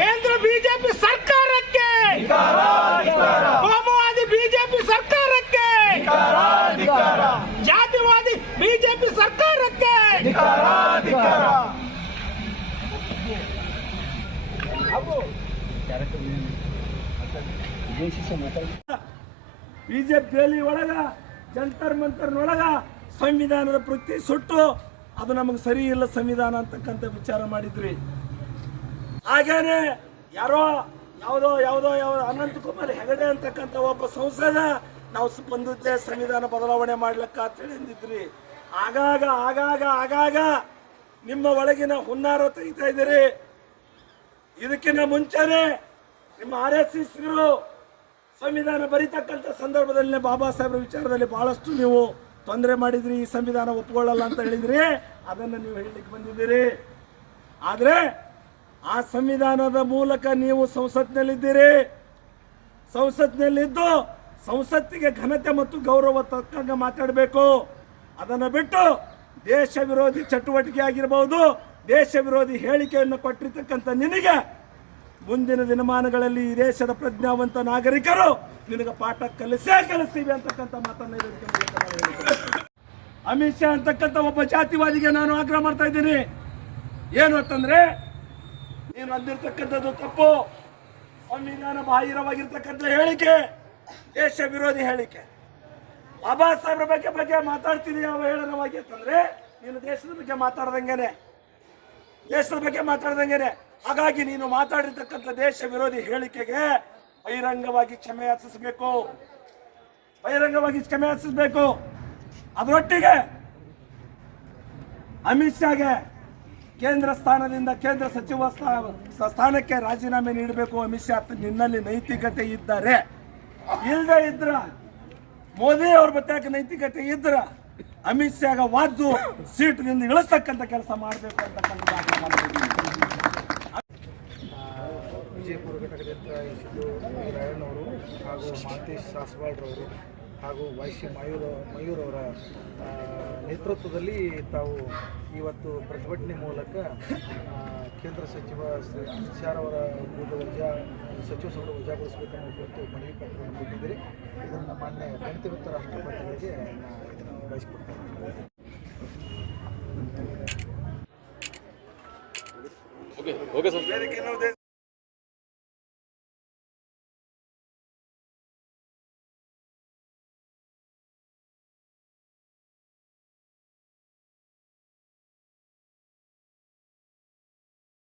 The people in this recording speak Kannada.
ಕೇಂದ್ರ ಬಿಜೆಪಿ ಸರ್ಕಾರಕ್ಕೆ. ಕೋಮುವಾದಿ ಬಿಜೆಪಿ ಸರ್ಕಾರಕ್ಕೆ. ಜಾತಿವಾದಿ ಬಿಜೆಪಿ ಸರ್ಕಾರಕ್ಕೆ. ಬಿಜೆಪಿಯಲ್ಲಿ ಒಳಗ, ಜಂತರ್ ಮಂತರ್ನೊಳಗ ಸಂವಿಧಾನದ ಪ್ರತಿ ಸುಟ್ಟು, ಅದು ನಮಗೆ ಸರಿ ಇಲ್ಲ ಸಂವಿಧಾನ ಅಂತಕ್ಕಂಥ ವಿಚಾರ ಮಾಡಿದ್ರಿ. ಹಾಗೇನೆ ಯಾರೋ ಯಾವುದೋ ಯಾವುದೋ ಯಾವುದೋ ಅನಂತ ಕುಮಾರ್ ಹೆಗಡೆ ಅಂತಕ್ಕಂಥ ಒಬ್ಬ ಸಂಸದ, ನಾವು ಬಂದಿದ್ದೆ ಸಂವಿಧಾನ ಬದಲಾವಣೆ ಮಾಡ್ಲಕ್ಕ ಅಂತ ಹೇಳಿ ಅಂದಿದ್ರಿ ಆಗಾಗ ಆಗಾಗ ಆಗಾಗ ನಿಮ್ಮ ಒಳಗಿನ ಹುನ್ನಾರ ತೆಗಿತಾ ಇದ್ದೀರಿ. ಇದಕ್ಕಿಂತ ಮುಂಚೆನೆ ನಿಮ್ಮ ಆರ್ ಎಸ್ ಎಸ್ ಸಂವಿಧಾನ ಬರೀತಕ್ಕಂಥ ಸಂದರ್ಭದಲ್ಲಿ ಬಾಬಾ ಸಾಹೇಬ್ರ ವಿಚಾರದಲ್ಲಿ ಬಹಳಷ್ಟು ನೀವು ತೊಂದರೆ ಮಾಡಿದ್ರಿ, ಈ ಸಂವಿಧಾನ ಒಪ್ಕೊಳ್ಳಲ್ಲ ಅಂತ ಹೇಳಿದ್ರಿ. ಅದನ್ನು ನೀವು ಹೇಳಲಿಕ್ಕೆ ಬಂದಿದ್ದೀರಿ. ಆದರೆ ಆ ಸಂವಿಧಾನದ ಮೂಲಕ ನೀವು ಸಂಸತ್ನಲ್ಲಿದ್ದೀರಿ ಸಂಸತ್ನಲ್ಲಿದ್ದು ಸಂಸತ್ತಿಗೆ ಘನತೆ ಮತ್ತು ಗೌರವ ತಕ್ಕಂಗ ಮಾತಾಡಬೇಕು. ಅದನ್ನು ಬಿಟ್ಟು ದೇಶ ವಿರೋಧಿ ಚಟುವಟಿಕೆ ಆಗಿರಬಹುದು ದೇಶ ವಿರೋಧಿ ಹೇಳಿಕೆಯನ್ನು ಕೊಟ್ಟಿರ್ತಕ್ಕಂಥ ನಿನಗೆ ಮುಂದಿನ ದಿನಮಾನಗಳಲ್ಲಿ ಈ ದೇಶದ ಪ್ರಜ್ಞಾವಂತ ನಾಗರಿಕರು ನಿನಗೆ ಪಾಠ ಕಲಿಸೇ ಕಲಿಸ್ತೀವಿ ಅಂತಕ್ಕಂಥ ಮಾತನ್ನು. ಅಮಿತ್ ಶಾ ಅಂತಕ್ಕಂಥ ಒಬ್ಬ ಜಾತಿವಾದಿಗೆ ನಾನು ಆಗ್ರಹ ಮಾಡ್ತಾ ಇದ್ದೀನಿ. ಏನು ಅಂತಂದ್ರೆ ನೀನು ಅಂದಿರ್ತಕ್ಕಂಥದ್ದು ತಪ್ಪು. ಸಂವಿಧಾನ ಬಾಹಿರವಾಗಿರ್ತಕ್ಕಂಥ ಹೇಳಿಕೆ, ದೇಶ ವಿರೋಧಿ ಹೇಳಿಕೆ. ಬಾಬಾ ಸಾಹೇಬ್ರ ಬಗ್ಗೆ ಬಗ್ಗೆ ಮಾತಾಡ್ತೀನಿ ಯಾವ ಹೇಳನವಾಗಿ ಅಂತಂದ್ರೆ, ನೀನು ದೇಶದ ಬಗ್ಗೆ ಮಾತಾಡ್ದಂಗೆನೆ. ದೇಶದ ಬಗ್ಗೆ ಮಾತಾಡ್ದಂಗೆನೆ. ಹಾಗಾಗಿ ನೀನು ಮಾತಾಡಿರ್ತಕ್ಕಂಥ ದೇಶ ವಿರೋಧಿ ಹೇಳಿಕೆಗೆ ಬಹಿರಂಗವಾಗಿ ಕ್ಷಮೆ ಯಾಚಿಸಬೇಕು ಬಹಿರಂಗವಾಗಿ ಕ್ಷಮೆ ಯಾಚಿಸಬೇಕು ಅದರೊಟ್ಟಿಗೆ ಅಮಿತ್ ಶಾಗೆ ಕೇಂದ್ರ ಸ್ಥಾನದಿಂದ ಕೇಂದ್ರ ಸಚಿವ ಸ್ಥಾ- ಸ್ಥಾನಕ್ಕೆ ರಾಜೀನಾಮೆ ನೀಡಬೇಕು ಅಮಿತ್ ಶಾ ನಿನ್ನಲ್ಲಿ ನೈತಿಕತೆ ಇದ್ದಾರೆ ಇಲ್ಲದೆ ಇದ್ರ ಮೋದಿ ಅವ್ರ ಬತ್ತಾಕ ನೈತಿಕತೆ ಇದ್ರ ಅಮಿತ್ ಶಾಗ ವಾದ್ದು ಸೀಟ್ನಿಂದ ಇಳಿಸ್ತಕ್ಕಂಥ ಕೆಲಸ ಮಾಡಬೇಕು ಅಂತಕ್ಕಂಥ. ವಿಜಯಪುರ ಘಟಕದಿಂದ ರಾಯಣ್ಣವರು ಹಾಗೂ ಮಾತೇಶ್ ಸಾಸ್ವಾಳ್ರವರು ಹಾಗೂ ವೈಶಿ ಮಯೂರ ಮಯೂರ್ ಅವರ ನೇತೃತ್ವದಲ್ಲಿ ತಾವು ಇವತ್ತು ಪ್ರತಿಭಟನೆ ಮೂಲಕ ಕೇಂದ್ರ ಸಚಿವ ಶ್ರೀ ಅಮಿತ್ ಶಾ ಅವರ ವಿರುದ್ಧ ವಜಾ ಸಚಿವ ಸಂಪುಟ ವಜಾಗೊಳಿಸಬೇಕನ್ನೋ ಕುರಿತು ಮನವಿ ಪತ್ರವನ್ನು ಕೊಟ್ಟಿದ್ದೀರಿ ಇದನ್ನು ಮಾನ್ಯ ಗಣಿತವಿತ್ತ ರಾಷ್ಟ್ರಪತಿಗಳಿಗೆ ನಾ ಓಕೆ ಸರ್ ವೇದಿಕೆಯನ್ನು